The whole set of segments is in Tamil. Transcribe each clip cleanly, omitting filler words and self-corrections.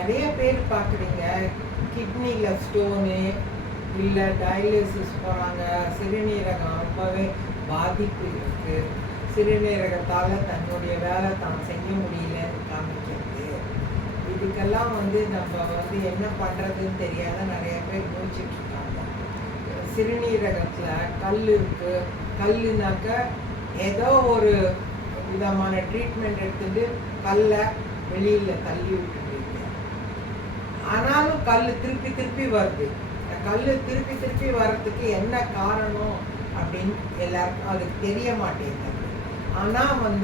நிறைய பேர் பார்க்குறீங்க, கிட்னியில் ஸ்டோனு இல்லை டயாலிசிஸ் போகிறாங்க, சிறுநீரகம் ரொம்பவே பாதிப்பு இருக்குது, சிறுநீரகத்தால் தன்னுடைய வேலை தான் செய்ய முடியலன்னு காமிக்கிறது. இதுக்கெல்லாம் நம்ம என்ன பண்ணுறதுன்னு தெரியாத நிறைய பேர் யோசிச்சுட்ருக்காங்க. சிறுநீரகத்தில் கல் இருக்குது, கல்லுனாக்க ஏதோ ஒரு விதமான ட்ரீட்மெண்ட் எடுத்துட்டு கல்லை வெளியில் தள்ளி விட்டுருக்கீங்க. ஆனாலும் கல் திருப்பி திருப்பி வருது. கல் திருப்பி திருப்பி வர்றதுக்கு என்ன காரணம் அப்படின்னு எல்லாருக்கும் அதுக்கு தெரிய மாட்டேங்குது. ஆனால்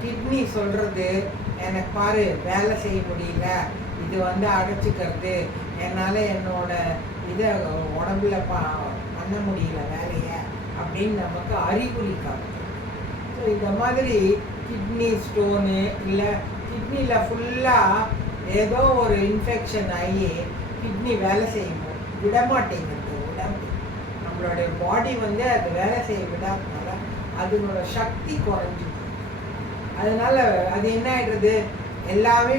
கிட்னி சொல்கிறது, எனக்கு பாரு வேலை செய்ய முடியல, இது அடைச்சிக்கிறது, என்னால் என்னோட இதை உடம்புல பண்ண முடியல வேலையை அப்படின்னு நமக்கு அறிகுறி காட்டுது. ஸோ இந்த மாதிரி கிட்னி ஸ்டோனு இல்லை கிட்னியில் ஃபுல்லாக ஏதோ ஒரு இன்ஃபெக்ஷன் ஆகி கிட்னி வேலை செய்யும் விடமாட்டேங்குது. உடம்பு நம்மளுடைய பாடி அது வேலை செய்ய விடாதனால அதனோட சக்தி குறைஞ்சிது. அதனால் அது என்ன ஆகிடுறது, எல்லாமே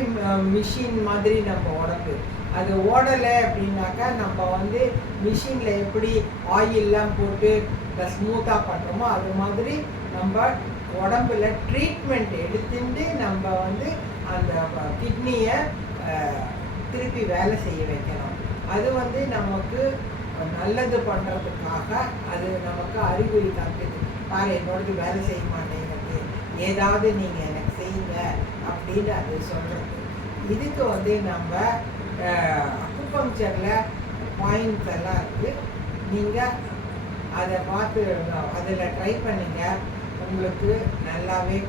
மிஷின் மாதிரி நம்ம உடம்பு அது ஓடலை அப்படின்னாக்கா நம்ம மிஷினில் எப்படி ஆயிலெலாம் போட்டு ஸ்மூத்தாக பண்ணுறோமோ அது மாதிரி நம்ம உடம்புல ட்ரீட்மெண்ட் எடுத்துட்டு நம்ம அந்த கிட்னியை திருப்பி வேலை செய்ய வைக்கணும். அது நமக்கு நல்லது பண்ணுறதுக்காக அது நமக்கு அறிகுறி காட்டுது. பாரு என்னோடது வேலை செய்ய மாட்டேங்கிறது, ஏதாவது நீங்கள் எனக்கு செய்யுங்க அப்படின்னு அது சொல்கிறது. இதுக்கு நம்ம அக்குபங்க்சரில் பாயிண்ட்ஸ் எல்லாம் இருக்குது. நீங்கள் அதை பார்த்து அதில் ட்ரை பண்ணுங்கள், உங்களுக்கு நல்லாவே